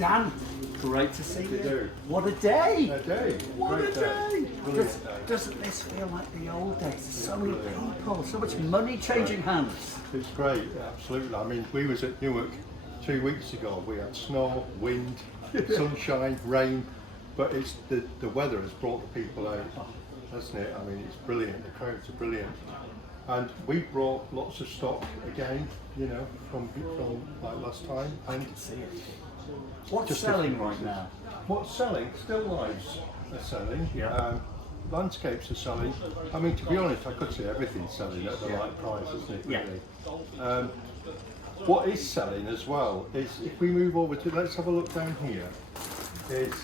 Dan, great to see you. do. What a day! A day. What Great a day! Brilliant day. Doesn't this feel like the old days? There's so many people, so much money changing hands. It's great, absolutely. I mean, we was at Newark 2 weeks ago. We had snow, wind, sunshine, rain, but it's the weather has brought the people out, hasn't it? I mean, it's brilliant. The crowds are brilliant, and we brought lots of stock again. You know, from like last time. And See it. What's Just selling different right now? what's selling? Still lives are selling. Yeah. Landscapes are selling. I mean, to be honest, I could say everything's selling at the right price, isn't it? Yeah. Really? What is selling as well is, if we move over to, let's have a look down here, is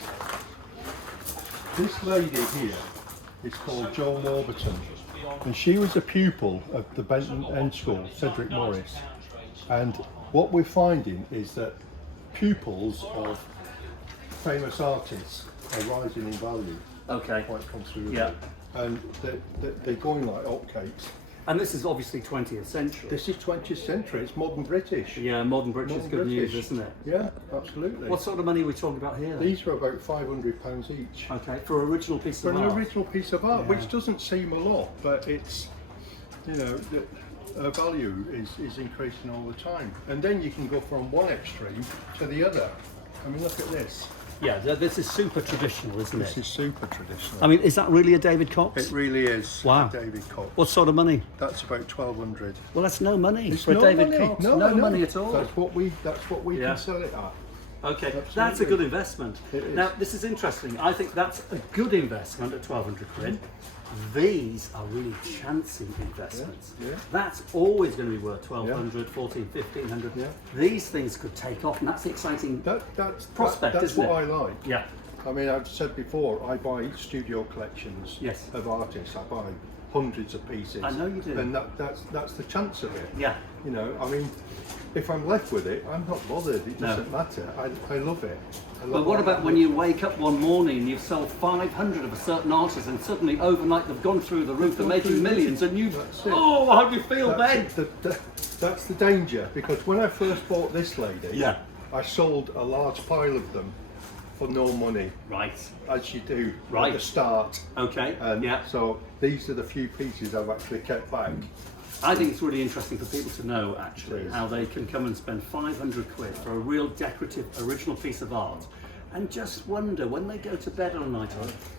this lady here is called Jo Warburton, and she was a pupil of the Benton End School, Cedric Morris. And what we're finding is that pupils of famous artists are rising in value Okay. quite considerably. Yeah. And they're going like hotcakes. And this is obviously 20th century. This is 20th century, it's modern British. Yeah, modern British is Modern good news, British. isn't it? Yeah, absolutely. What sort of money are we talking about here? Then? These were about £500 each. Okay, for an original piece For of an art. original piece of art, Yeah. which doesn't seem a lot, but it's, you know, the value is increasing all the time. And then you can go from one extreme to the other. I mean, look at this. Yeah, this is super traditional, isn't This it? is super traditional. I mean, is that really a David Cox? It really is. Wow. David Cox. What sort of money? That's about 1,200. Well, that's no money It's for no a David money. Cox. No, No I know. money at all. That's what we Yeah. can sell it at. Okay, Absolutely. that's a good investment. It is. Now, this is interesting. I think that's a good investment at 1,200 quid. These are really chancy investments. Yeah, yeah. That's always going to be worth 1,200, 1,400, 1,500. Yeah. These things could take off, and that's the exciting That's prospect, that's isn't what it? I like. Yeah. I mean, I've said before, I buy studio collections Yes. of artists. I buy hundreds of pieces. I know you do. And that's the chance of it. Yeah. You know, I mean, if I'm left with it, I'm not bothered. It No. doesn't matter. I love it. But what about when you wake up one morning and you've sold 500 of a certain artist, and suddenly overnight they've gone through the roof, they're making millions, and you, That's it. oh, how do you feel then? That's the danger, because when I first bought this lady, Yeah. I sold a large pile of them for no money, Right. as you do Right. at the start. Okay. And Yeah. so these are the few pieces I've actually kept back. I think it's really interesting for people to know actually It is. how they can come and spend 500 quid for a real decorative original piece of art, and just wonder when they go to bed on night,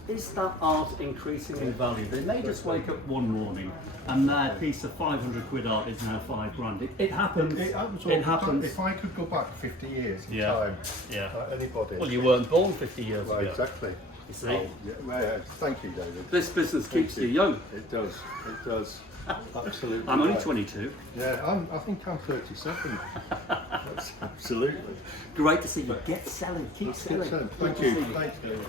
is that art increasing in value? They may just wake up one morning and their piece of 500 quid art is now £5,000. It happens. It happens. It happens. If I could go back 50 years in Yeah. time, Yeah. anybody. Well, you weren't born 50 years Well, ago. exactly. You see? Oh, yeah, well, thank you, David. This business keeps you young. It does. It does. Absolutely. I'm only right. 22. Yeah, I think I'm 37. That's absolutely. Great to see you. Get selling. Keep Good selling. sense. Good Thank to you. see Thanks, David.